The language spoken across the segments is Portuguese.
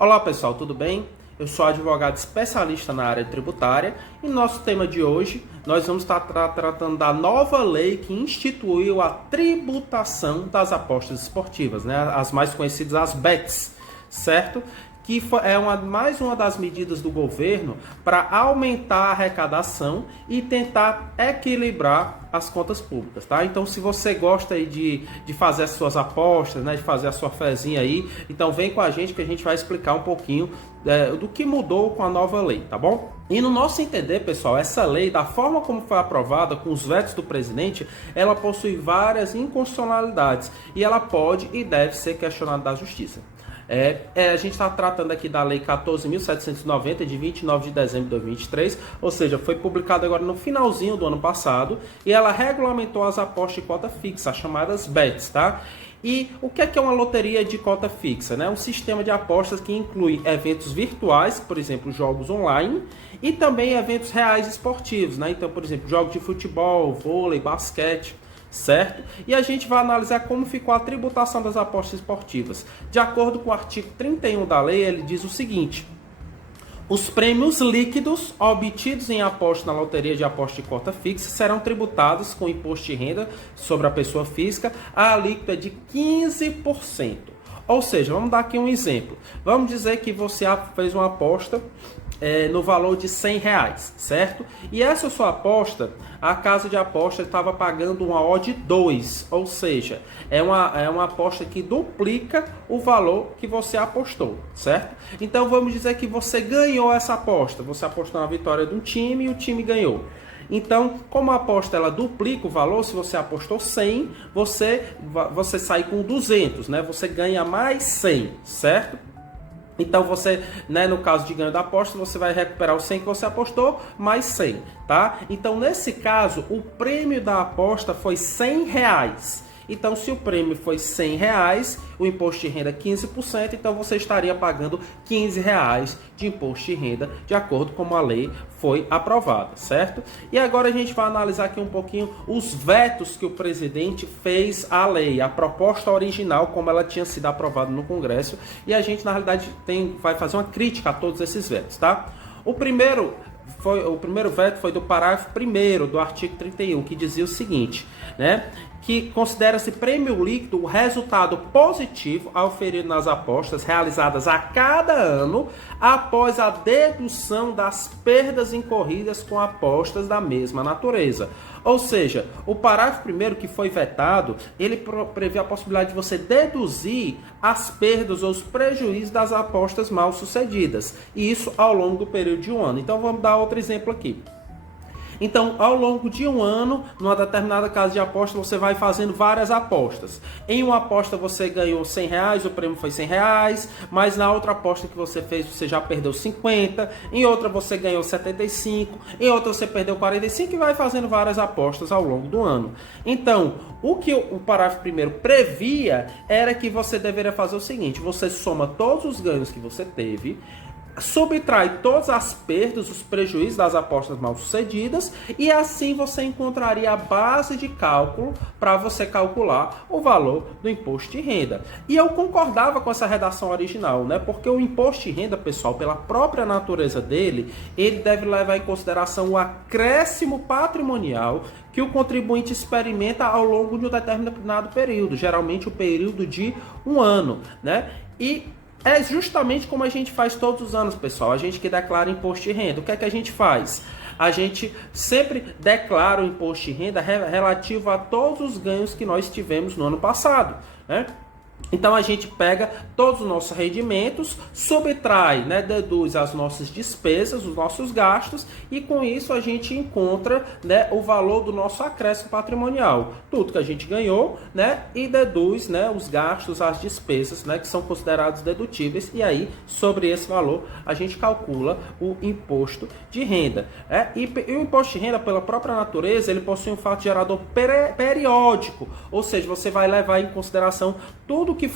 Olá pessoal, tudo bem? Eu sou advogado especialista na área tributária e no nosso tema de hoje nós vamos estar tratando da nova lei que instituiu a tributação das apostas esportivas, né? As mais conhecidas, as bets, certo? Que é mais uma das medidas do governo para aumentar a arrecadação e tentar equilibrar as contas públicas, tá? Então, se você gosta aí de fazer as suas apostas, né, de fazer a sua fezinha aí, então vem com a gente que a gente vai explicar um pouquinho do que mudou com a nova lei, tá bom? E no nosso entender, pessoal, essa lei, da forma como foi aprovada, com os vetos do presidente, ela possui várias inconstitucionalidades e ela pode e deve ser questionada da justiça. A gente está tratando aqui da Lei 14.790, de 29 de dezembro de 2023, ou seja, foi publicada agora no finalzinho do ano passado, e ela regulamentou as apostas de cota fixa, as chamadas bets, tá? E o que é uma loteria de cota fixa? Né? Um sistema de apostas que inclui eventos virtuais, por exemplo, jogos online, e também eventos reais esportivos, né? Então, por exemplo, jogos de futebol, vôlei, basquete, certo? E a gente vai analisar como ficou a tributação das apostas esportivas. De acordo com o artigo 31 da lei, ele diz o seguinte: os prêmios líquidos obtidos em aposta na loteria de aposta de cota fixa serão tributados com imposto de renda sobre a pessoa física a alíquota de 15%. Ou seja, vamos dar aqui um exemplo. Vamos dizer que você fez uma aposta no valor de R$100, certo? E essa sua aposta, a casa de aposta estava pagando uma odd 2, ou seja, é uma aposta que duplica o valor que você apostou, certo? Então vamos dizer que você ganhou essa aposta, você apostou na vitória de um time e o time ganhou. Então, como a aposta ela duplica o valor, se você apostou 100, você sai com 200, né? Você ganha mais 100, certo? Então você, né, no caso de ganho da aposta, você vai recuperar os 100 que você apostou, mais 100, tá? Então nesse caso, o prêmio da aposta foi R$100. Então se o prêmio foi R$100, o imposto de renda é 15%, então você estaria pagando R$15 de imposto de renda, de acordo com a lei foi aprovada, certo? E agora a gente vai analisar aqui um pouquinho os vetos que o presidente fez à lei, a proposta original, como ela tinha sido aprovada no Congresso, e a gente, na realidade, vai fazer uma crítica a todos esses vetos, tá? O primeiro veto foi do parágrafo 1º do artigo 31, que dizia o seguinte, né? Que considera-se prêmio líquido o resultado positivo auferido nas apostas realizadas a cada ano após a dedução das perdas incorridas com apostas da mesma natureza. Ou seja, o parágrafo 1º que foi vetado, ele prevê a possibilidade de você deduzir as perdas ou os prejuízos das apostas mal sucedidas, e isso ao longo do período de um ano. Então vamos dar outro exemplo aqui. Então, ao longo de um ano, numa determinada casa de aposta, você vai fazendo várias apostas. Em uma aposta você ganhou R$100, o prêmio foi R$100, mas na outra aposta que você fez, você já perdeu 50, em outra você ganhou 75, em outra você perdeu 45 e vai fazendo várias apostas ao longo do ano. Então, o que o parágrafo 1º previa era que você deveria fazer o seguinte: você soma todos os ganhos que você teve, subtrai todas as perdas, os prejuízos das apostas mal sucedidas, e assim você encontraria a base de cálculo para você calcular o valor do imposto de renda. E eu concordava com essa redação original, né? Porque o imposto de renda, pessoal, pela própria natureza dele, ele deve levar em consideração o acréscimo patrimonial que o contribuinte experimenta ao longo de um determinado período, geralmente o período de um ano, né? E é justamente como a gente faz todos os anos, pessoal. A gente que declara imposto de renda. O que é que a gente faz? A gente sempre declara o imposto de renda relativo a todos os ganhos que nós tivemos no ano passado, né? Então a gente pega todos os nossos rendimentos, subtrai, né, deduz as nossas despesas, os nossos gastos, e com isso a gente encontra, né, o valor do nosso acréscimo patrimonial, tudo que a gente ganhou, né, e deduz, né, os gastos, as despesas, né, que são considerados dedutíveis, e aí sobre esse valor a gente calcula o imposto de renda. E o imposto de renda, pela própria natureza, ele possui um fato gerador periódico, ou seja, você vai levar em consideração tudo que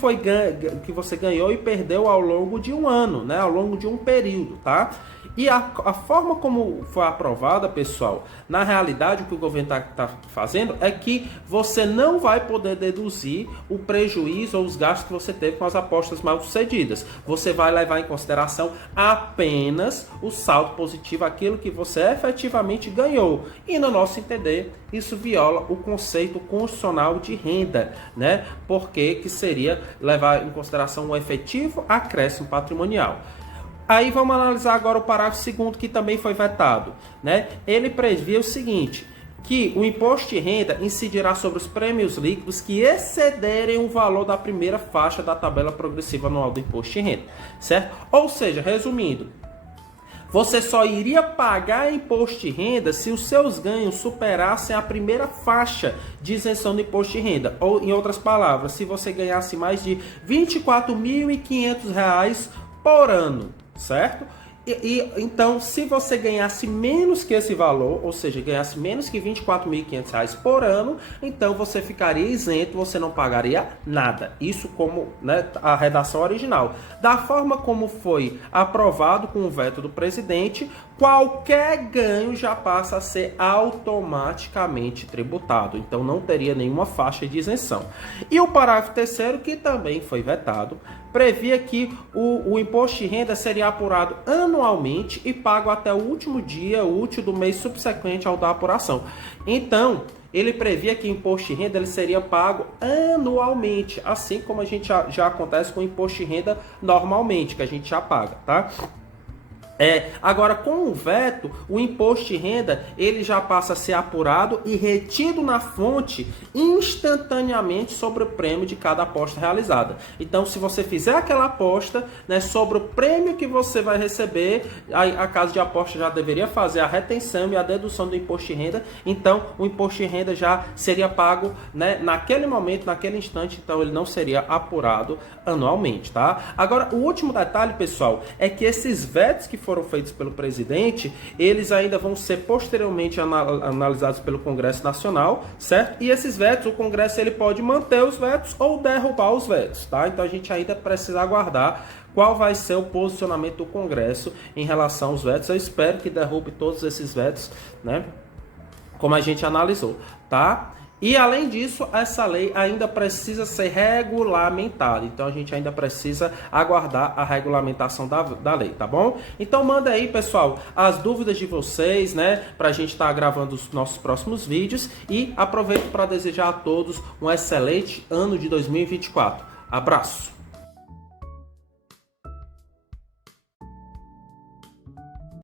você ganhou e perdeu ao longo de um ano, né? Ao longo de um período, tá? E a forma como foi aprovada, pessoal, na realidade o que o governo está fazendo é que você não vai poder deduzir o prejuízo ou os gastos que você teve com as apostas mal sucedidas. Você vai levar em consideração apenas o saldo positivo, aquilo que você efetivamente ganhou. E no nosso entender, isso viola o conceito constitucional de renda, né? Porque que seria levar em consideração um efetivo acréscimo patrimonial. Aí vamos analisar agora o parágrafo 2º, que também foi vetado, né? Ele previa o seguinte, que o imposto de renda incidirá sobre os prêmios líquidos que excederem o valor da primeira faixa da tabela progressiva anual do imposto de renda, certo? Ou seja, resumindo, você só iria pagar imposto de renda se os seus ganhos superassem a primeira faixa de isenção do imposto de renda. Ou, em outras palavras, se você ganhasse mais de R$ 24.500 por ano, certo? Então, se você ganhasse menos que esse valor, ou seja, ganhasse menos que R$ 24.500 por ano, então você ficaria isento, você não pagaria nada. Isso como, né, a redação original. Da forma como foi aprovado com o veto do presidente, qualquer ganho já passa a ser automaticamente tributado. Então, não teria nenhuma faixa de isenção. E o parágrafo 3º, que também foi vetado, previa que o imposto de renda seria apurado anualmente e pago até o último dia útil do mês subsequente ao da apuração. Então, ele previa que o imposto de renda ele seria pago anualmente, assim como a gente já acontece com o imposto de renda normalmente, que a gente já paga, tá? Agora, com o veto, o imposto de renda ele já passa a ser apurado e retido na fonte instantaneamente sobre o prêmio de cada aposta realizada. Então, se você fizer aquela aposta, né, sobre o prêmio que você vai receber, a casa de aposta já deveria fazer a retenção e a dedução do imposto de renda. Então, o imposto de renda já seria pago, né, naquele momento, naquele instante. Então, ele não seria apurado anualmente, tá? Agora, o último detalhe, pessoal, é que esses vetos que foram feitos pelo presidente, eles ainda vão ser posteriormente analisados pelo Congresso Nacional, certo? E esses vetos, o Congresso ele pode manter os vetos ou derrubar os vetos, tá? Então a gente ainda precisa aguardar qual vai ser o posicionamento do Congresso em relação aos vetos. Eu espero que derrube todos esses vetos, né? Como a gente analisou, tá? E além disso, essa lei ainda precisa ser regulamentada. Então a gente ainda precisa aguardar a regulamentação da lei, tá bom? Então manda aí, pessoal, as dúvidas de vocês, né? Pra gente estar gravando os nossos próximos vídeos. E aproveito para desejar a todos um excelente ano de 2024. Abraço!